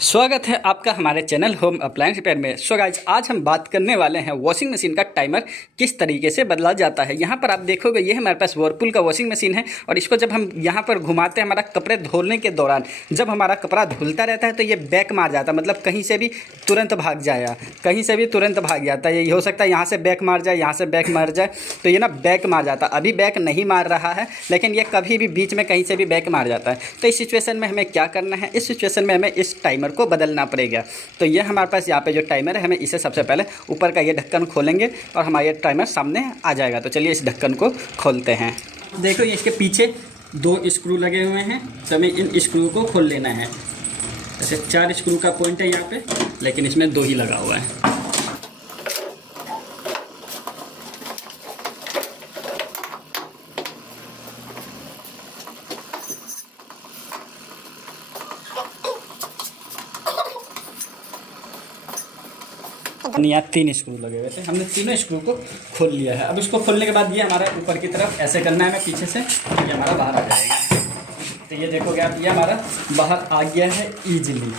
स्वागत है आपका हमारे चैनल होम अप्लायंस रिपेयर में। सो गाइज, आज हम बात करने वाले हैं वॉशिंग मशीन का टाइमर किस तरीके से बदला जाता है। यहाँ पर आप देखोगे ये हमारे पास व्हर्लपूल का वॉशिंग मशीन है और इसको जब हम यहाँ पर घुमाते हैं हमारा कपड़े धोने के दौरान, जब हमारा कपड़ा धुलता रहता है तो ये बैक मार जाता है, मतलब कहीं से भी तुरंत भाग जाएगा, कहीं से भी तुरंत भाग जाता है। ये हो सकता है यहाँ से बैक मार जाए, यहाँ से बैक मार जाए, तो ये ना बैक मार जाता है। अभी बैक नहीं मार रहा है, लेकिन ये कभी भी बीच में कहीं से भी बैक मार जाता है। तो इस सिचुएशन में हमें क्या करना है, इस सिचुएशन में हमें इस टाइमर को बदलना पड़ेगा। तो ये हमारे पास यहाँ पे जो टाइमर है, हमें इसे सबसे पहले ऊपर का ये ढक्कन खोलेंगे और हमारा ये टाइमर सामने आ जाएगा। तो चलिए इस ढक्कन को खोलते हैं। देखो ये इसके पीछे 2 स्क्रू लगे हुए हैं, तो हमें इन स्क्रू को खोल लेना है। ऐसे 4 स्क्रू का पॉइंट है यहाँ पे, लेकिन इसमें 2 ही लगा हुआ है। यहाँ 3 स्क्रू लगे हुए थे, हमने तीनों स्क्रू को खोल लिया है। अब इसको खोलने के बाद ये हमारा ऊपर की तरफ ऐसे करना है, मैं पीछे से, ये हमारा बाहर आ जाएगा। तो ये देखोगे आप, ये हमारा बाहर आ गया है ईजिली।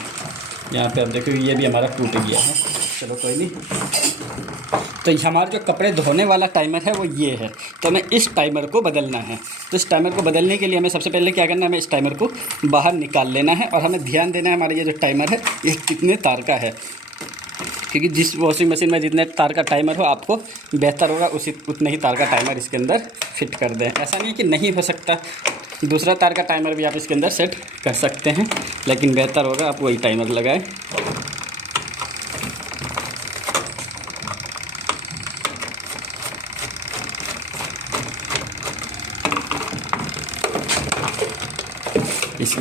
यहाँ पे आप देखो ये भी हमारा टूट गया है, चलो कोई नहीं। तो हमारा जो कपड़े धोने वाला टाइमर है वो ये है, तो हमें इस टाइमर को बदलना है। तो इस टाइमर को बदलने के लिए हमें सबसे पहले क्या करना है, हमें इस टाइमर को बाहर निकाल लेना है और हमें ध्यान देना है हमारा ये जो टाइमर है ये कितने तार का है, क्योंकि जिस वॉशिंग मशीन में जितने तार का टाइमर हो आपको बेहतर होगा उतने ही तार का टाइमर इसके अंदर फिट कर दें। ऐसा नहीं है कि नहीं हो सकता, दूसरा तार का टाइमर भी आप इसके अंदर सेट कर सकते हैं, लेकिन बेहतर होगा आप वही टाइमर लगाएं।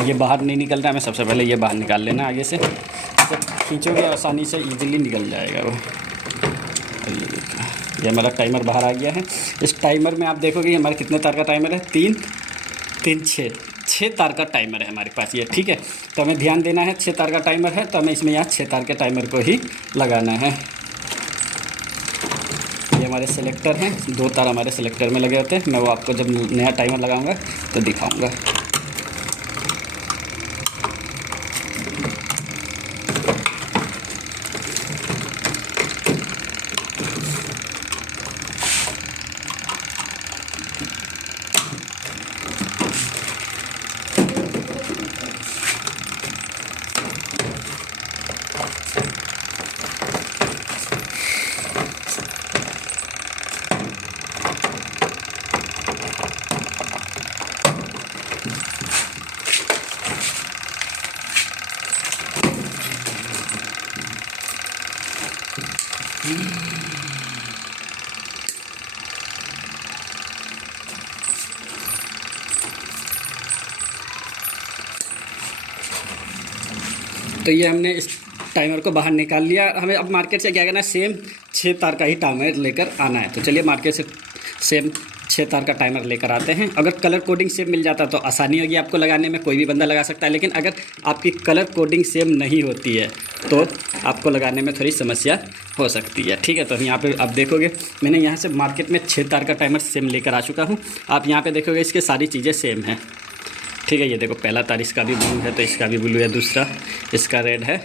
ये बाहर नहीं निकल रहा है, हमें सबसे पहले ये बाहर निकाल लेना आगे से। जब खींचोगे आसानी से ईजिली निकल जाएगा वो। ये हमारा टाइमर बाहर आ गया है। इस टाइमर में आप देखोगे हमारे कितने तार का टाइमर है, 6 तार का टाइमर है हमारे पास ये, ठीक है। तो हमें ध्यान देना है 6 तार का टाइमर है, तो हमें इसमें यहाँ 6 तार के टाइमर को ही लगाना है। ये हमारे सेलेक्टर हैं, 2 तार हमारे सेलेक्टर में लगे होते हैं। मैं वो आपको जब नया टाइमर लगाऊंगा तो दिखाऊंगा। तो ये हमने इस टाइमर को बाहर निकाल लिया। हमें अब मार्केट से क्या करना है, सेम 6 तार का ही टाइमर लेकर आना है। तो चलिए मार्केट से सेम 6 तार का टाइमर लेकर आते हैं। अगर कलर कोडिंग सेम मिल जाता तो आसानी होगी आपको लगाने में, कोई भी बंदा लगा सकता है। लेकिन अगर आपकी कलर कोडिंग सेम नहीं होती है तो आपको लगाने में थोड़ी समस्या हो सकती है, ठीक है। तो यहाँ पे आप देखोगे मैंने यहाँ से मार्केट में 6 तार का टाइमर सेम लेकर आ चुका हूँ। आप यहाँ पे देखोगे इसके सारी चीज़ें सेम हैं, ठीक है। ये देखो पहला तार इसका भी ब्लू है तो इसका भी ब्लू है, दूसरा इसका रेड है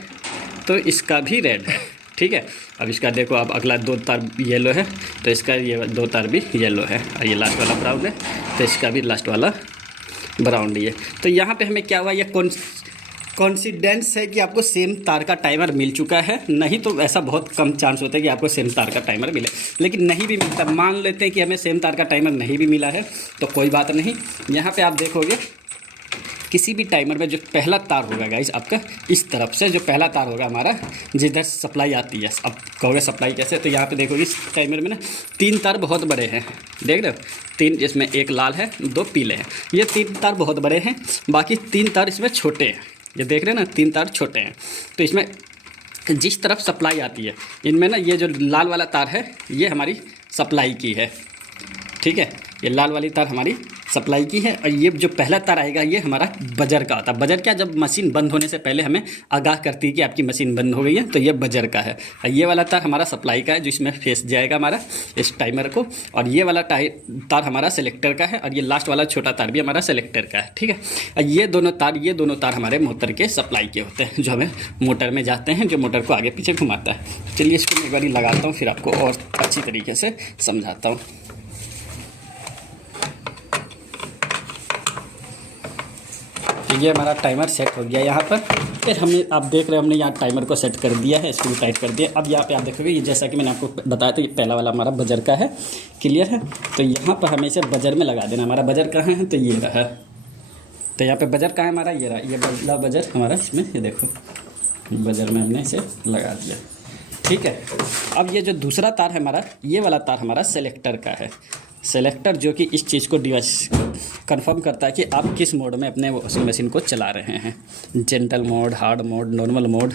तो इसका भी रेड है, ठीक है। अब इसका देखो, अब अगला 2 तार येलो है तो इसका ये 2 तार भी येलो है, और ये लास्ट वाला ब्राउन है तो इसका भी लास्ट वाला ब्राउन ही है। तो यहाँ पे हमें क्या हुआ, ये कॉन्फिडेंस है कि आपको सेम तार का टाइमर मिल चुका है। नहीं तो ऐसा बहुत कम चांस होता है कि आपको सेम तार का टाइमर मिले, लेकिन नहीं भी मिलता, मान लेते हैं कि हमें सेम तार का टाइमर नहीं भी मिला है तो कोई बात नहीं। यहाँ पर आप देखोगे किसी भी टाइमर में जो पहला तार होगा गाइस आपका, इस तरफ से जो पहला तार होगा हमारा जिधर सप्लाई आती है, अब कहोगे सप्लाई कैसे, तो यहाँ पे देखोगे इस टाइमर में ना 3 तार बहुत बड़े हैं, देख रहे हो 3, जिसमें 1 लाल है 2 पीले हैं। ये 3 तार बहुत बड़े हैं, बाकी 3 तार इसमें छोटे हैं। ये देख रहे हैं ना, 3 तार छोटे हैं। तो इसमें जिस तरफ सप्लाई आती है इनमें ना ये जो लाल वाला तार है ये हमारी सप्लाई की है, ठीक है। ये लाल वाली तार हमारी सप्लाई की है। और ये जो पहला तार आएगा ये हमारा बजर का होता है। बजर क्या, जब मशीन बंद होने से पहले हमें आगाह करती है कि आपकी मशीन बंद हो गई है, तो ये बजर का है। और ये वाला तार हमारा सप्लाई का है जो इसमें फेस जाएगा हमारा इस टाइमर को। और ये वाला तार हमारा सेलेक्टर का है, और ये लास्ट वाला छोटा तार भी हमारा सेलेक्टर का है, ठीक है। और ये दोनों तार हमारे मोटर के सप्लाई के होते हैं, जो हमें मोटर में जाते हैं, जो मोटर को आगे पीछे घुमाता है। चलिए इसको मैं एक बार लगाता हूँ, फिर आपको और अच्छी तरीके से समझाता हूँ। ये हमारा टाइमर सेट हो गया यहाँ पर। फिर हमें आप देख रहे हैं हमने यहाँ टाइमर को सेट कर दिया है, इसको भी टाइट कर दिया। अब यहाँ पे आप देखोगे ये जैसा कि मैंने आपको बताया था, ये पहला वाला हमारा बजर का है, क्लियर है। तो यहाँ पर हमें इसे बजर में लगा देना। हमारा बजर कहाँ है, तो ये रहा। तो यहाँ पे बजर कहाँ है हमारा, ये रहा। ये बदला बजर हमारा इसमें, ये देखो बजर में हमने इसे लगा दिया, ठीक है। अब ये जो दूसरा तार है हमारा, ये वाला तार हमारा सेलेक्टर का है। सेलेक्टर जो कि इस चीज़ को डिवाइस कंफर्म करता है कि आप किस मोड में अपने वॉशिंग मशीन को चला रहे हैं, gentle mode, hard mode, normal mode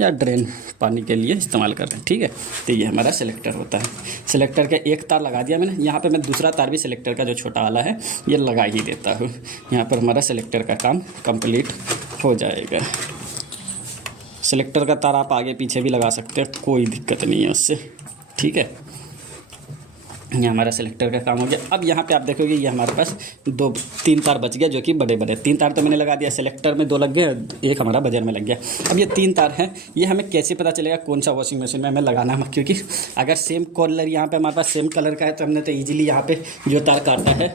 या ड्रेन पानी के लिए इस्तेमाल कर रहे हैं, ठीक है। तो ये हमारा सेलेक्टर होता है। सेलेक्टर का एक तार लगा दिया मैंने। यहाँ पे मैं दूसरा तार भी सेलेक्टर का जो छोटा वाला है ये लगा ही देता हूँ। यहाँ पर हमारा सेलेक्टर का काम कंप्लीट हो जाएगा। सेलेक्टर का तार आप आगे पीछे भी लगा सकते हैं, कोई दिक्कत नहीं है उससे, ठीक है। ये हमारा सेलेक्टर का काम हो गया। अब यहाँ पे आप देखोगे ये हमारे पास 3 तार बच गया, जो कि बड़े बड़े 3 तार तो मैंने लगा दिया। सेलेक्टर में 2 लग गए, एक हमारा बजर में लग गया। अब ये 3 तार हैं, ये हमें कैसे पता चलेगा कौन सा वॉशिंग मशीन में हमें लगाना है, क्योंकि अगर सेम कलर यहाँ पे हमारे पास सेम कलर का है तो हमने तो ईजिली यहाँ पे जो तार काटा है,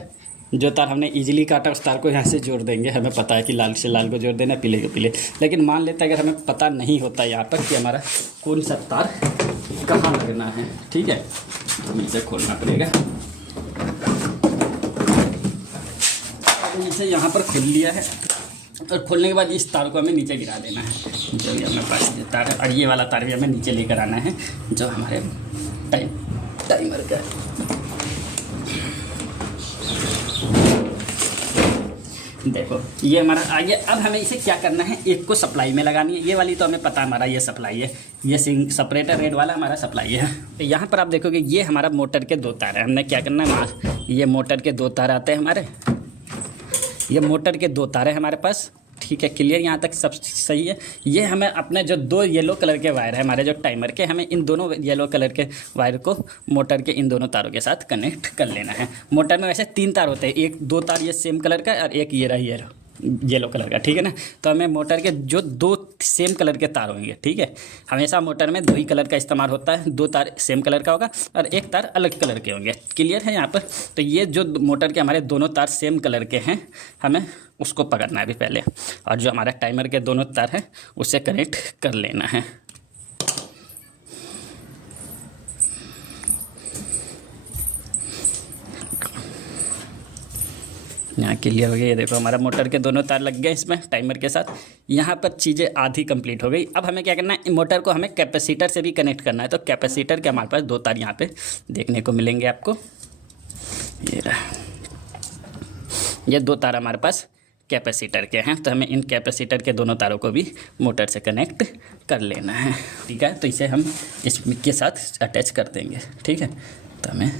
जो तार हमने इजीली काटा उस तार को यहाँ से जोड़ देंगे। हमें पता है कि लाल से लाल को जोड़ देना, पीले को पीले। लेकिन मान लेते हैं अगर हमें पता नहीं होता यहाँ पर कि हमारा कौन सा तार कहाँ लगना है, ठीक है, तो इसे खोलना पड़ेगा। इसे यहाँ पर खोल लिया है, और खोलने के बाद इस तार को हमें नीचे गिरा देना है। जो भी हमें पास ये तार है, और ये वाला तार भी हमें नीचे लेकर आना है, जो हमारे टाइमर का है। देखो ये हमारा आ गया। अब हमें इसे क्या करना है, एक को सप्लाई में लगानी है। ये वाली तो हमें पता है हमारा ये सप्लाई है, ये सेपरेटर रेड वाला हमारा सप्लाई है। तो यहाँ पर आप देखोगे ये हमारा मोटर के 2 तार है। हमने क्या करना है, ये मोटर के 2 तार आते हैं हमारे, ये मोटर के 2 तार है हमारे पास, ठीक है, क्लियर, यहाँ तक सब सही है। ये हमें अपने जो 2 येलो कलर के वायर है हमारे जो टाइमर के, हमें इन दोनों येलो कलर के वायर को मोटर के इन दोनों तारों के साथ कनेक्ट कर लेना है। मोटर में वैसे 3 तार होते हैं, 2 तार ये सेम कलर का और एक ये रहा येलो कलर का, ठीक है ना। तो हमें मोटर के जो 2 सेम कलर के तार होंगे, ठीक है, हमेशा मोटर में 2 ही कलर का इस्तेमाल होता है। 2 तार सेम कलर का होगा और 1 तार अलग कलर के होंगे, क्लियर है यहाँ पर। तो ये जो मोटर के हमारे दोनों तार सेम कलर के हैं, हमें उसको पकड़ना है अभी पहले, और जो हमारा टाइमर के दोनों तार हैं उसे कनेक्ट कर लेना है। यहाँ क्लियर हो गया। ये देखो हमारा मोटर के दोनों तार लग गए इसमें टाइमर के साथ। यहाँ पर चीज़ें आधी कंप्लीट हो गई। अब हमें क्या करना है, मोटर को हमें कैपेसिटर से भी कनेक्ट करना है। तो कैपेसिटर के हमारे पास 2 तार यहाँ पे देखने को मिलेंगे आपको। ये रहा, ये 2 तार हमारे पास कैपेसिटर के हैं। तो हमें इन कैपेसिटर के दोनों तारों को भी मोटर से कनेक्ट कर लेना है, ठीक है। तो इसे हम इसके साथ अटैच कर देंगे, ठीक है। तो हमें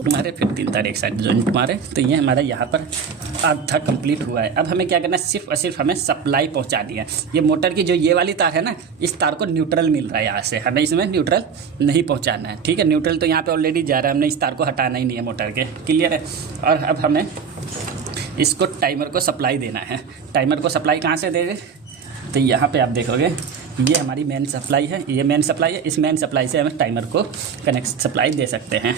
हमारे फिर 3 तार एक साइड जॉइंट मारे। तो ये हमारा यहाँ पर आधा कंप्लीट हुआ है। अब हमें क्या करना है, सिर्फ और सिर्फ हमें सप्लाई पहुँचानी है। ये मोटर की जो ये वाली तार है ना, इस तार को न्यूट्रल मिल रहा है यहाँ से, हमें इसमें न्यूट्रल नहीं पहुँचाना है, ठीक है। न्यूट्रल तो यहाँ पे ऑलरेडी जा रहा है, हमने इस तार को हटाना ही नहीं है मोटर के, क्लियर है। और अब हमें इसको टाइमर को सप्लाई देना है। टाइमर को सप्लाई कहाँ से देंगे, तो यहाँ पे आप देखोगे ये हमारी मेन सप्लाई है, ये मेन सप्लाई है। इस मेन सप्लाई से हमें टाइमर को कनेक्ट सप्लाई दे सकते हैं।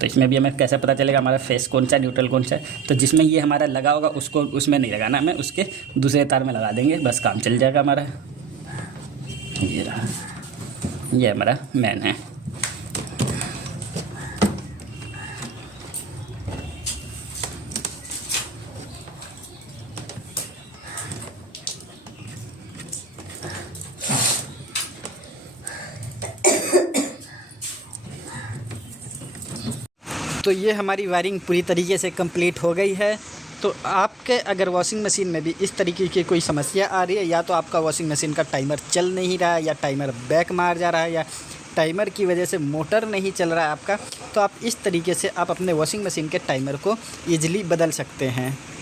तो इसमें भी हमें कैसे पता चलेगा हमारा फेस कौन सा, न्यूट्रल कौन सा है। तो जिसमें ये हमारा लगा होगा उसको उसमें नहीं लगाना, हमें उसके दूसरे तार में लगा देंगे, बस काम चल जाएगा हमारा। ये रहा, ये हमारा मेन है। तो ये हमारी वायरिंग पूरी तरीके से कंप्लीट हो गई है। तो आपके अगर वॉशिंग मशीन में भी इस तरीके की कोई समस्या आ रही है, या तो आपका वॉशिंग मशीन का टाइमर चल नहीं रहा है, या टाइमर बैक मार जा रहा है, या टाइमर की वजह से मोटर नहीं चल रहा है आपका, तो आप इस तरीके से आप अपने वॉशिंग मशीन के टाइमर को ईजिली बदल सकते हैं।